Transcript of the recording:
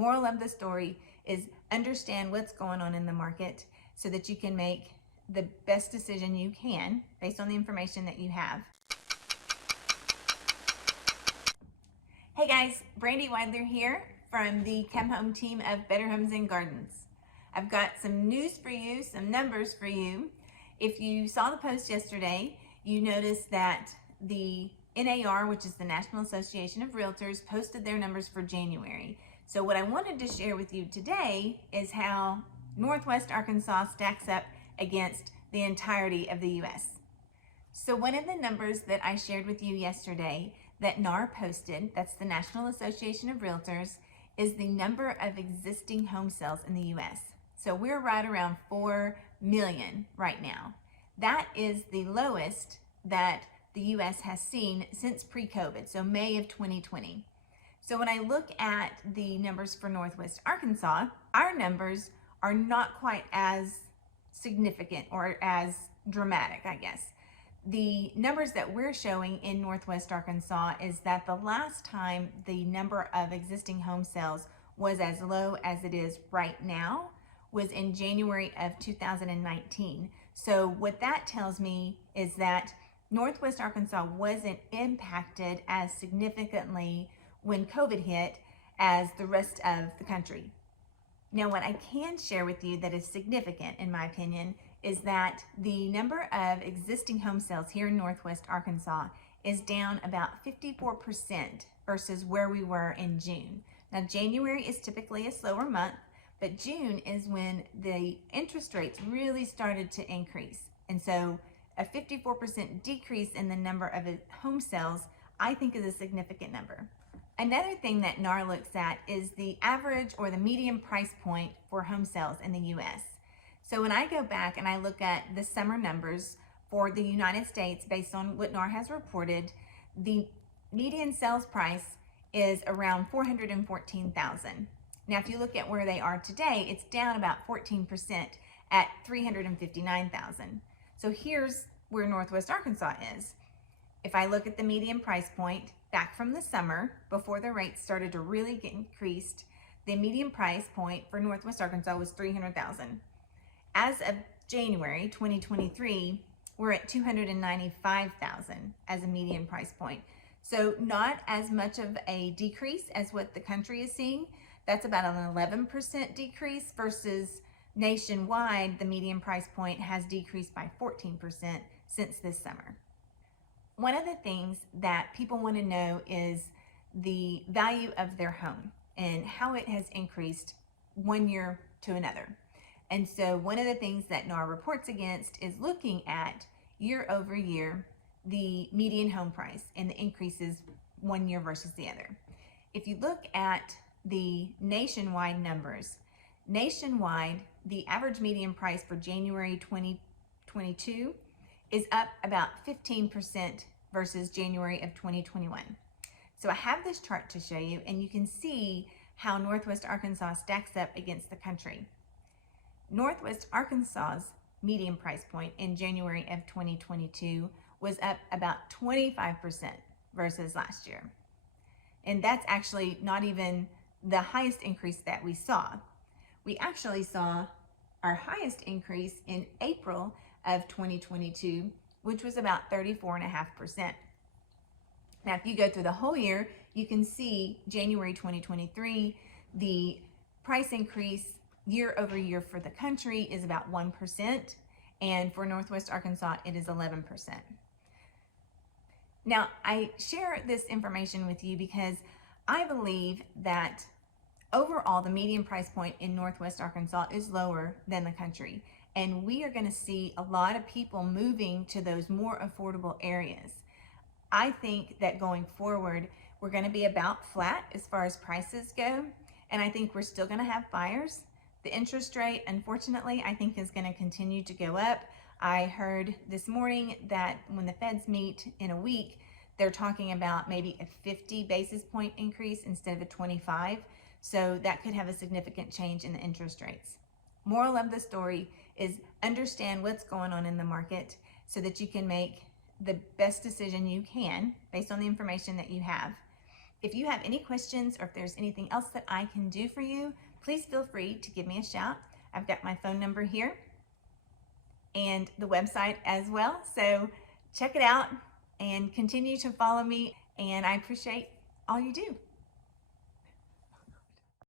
Moral of the story is understand what's going on in the market so that you can make the best decision you can based on the information that you have. Hey guys, Brandy Weidler here from the Come Home team of Better Homes and Gardens. I've got some news for you, some numbers for you. If you saw the post yesterday, you noticed that the NAR, which is the National Association of Realtors, posted their numbers for January. So what I wanted to share with you today is how Northwest Arkansas stacks up against the entirety of the U.S. So one of the numbers that I shared with you yesterday that NAR posted, that's the National Association of Realtors, is the number of existing home sales in the U.S. So we're right around 4 million right now. That is the lowest that the U.S. has seen since pre-COVID, so May of 2020. So when I look at the numbers for Northwest Arkansas, our numbers are not quite as significant or as dramatic, I guess. The numbers that we're showing in Northwest Arkansas is that the last time the number of existing home sales was as low as it is right now was in January of 2019. So what that tells me is that Northwest Arkansas wasn't impacted as significantly when COVID hit as the rest of the country. Now, what I can share with you that is significant, in my opinion, is that the number of existing home sales here in Northwest Arkansas is down about 54% versus where we were in June. Now, January is typically a slower month, but June is when the interest rates really started to increase. And so a 54% decrease in the number of home sales, I think, is a significant number. Another thing that NAR looks at is the average or the median price point for home sales in the U.S. So when I go back and I look at the summer numbers for the United States based on what NAR has reported, the median sales price is around $414,000. Now, if you look at where they are today, it's down about 14% at $359,000. So here's where Northwest Arkansas is. If I look at the median price point back from the summer, before the rates started to really get increased, the median price point for Northwest Arkansas was $300,000. As of January 2023, we're at $295,000 as a median price point. So not as much of a decrease as what the country is seeing. That's about an 11% decrease versus nationwide, the median price point has decreased by 14% since this summer. One of the things that people want to know is the value of their home and how it has increased one year to another. And so one of the things that NAR reports against is looking at year over year the median home price and the increases one year versus the other. If you look at the nationwide numbers, nationwide, the average median price for January 2022 is up about 15% versus January of 2021. So I have this chart to show you, and you can see how Northwest Arkansas stacks up against the country. Northwest Arkansas's median price point in January of 2022 was up about 25% versus last year. And that's actually not even the highest increase that we saw. We actually saw our highest increase in April of 2022, which was about 34.5%. Now, if you go through the whole year, you can see January 2023, the price increase year over year for the country is about 1%, and for Northwest Arkansas, it is 11%. Now, I share this information with you because I believe that overall, the median price point in Northwest Arkansas is lower than the country, and we are going to see a lot of people moving to those more affordable areas. I think that going forward, we're going to be about flat as far as prices go, and I think we're still going to have buyers. The interest rate, unfortunately, I think is going to continue to go up. I heard this morning that when the feds meet in a week, they're talking about maybe a 50 basis point increase instead of a 25. So that could have a significant change in the interest rates. Moral of the story is understand what's going on in the market so that you can make the best decision you can based on the information that you have. If you have any questions or if there's anything else that I can do for you, please feel free to give me a shout. I've got my phone number here and the website as well. So check it out and continue to follow me. And I appreciate all you do.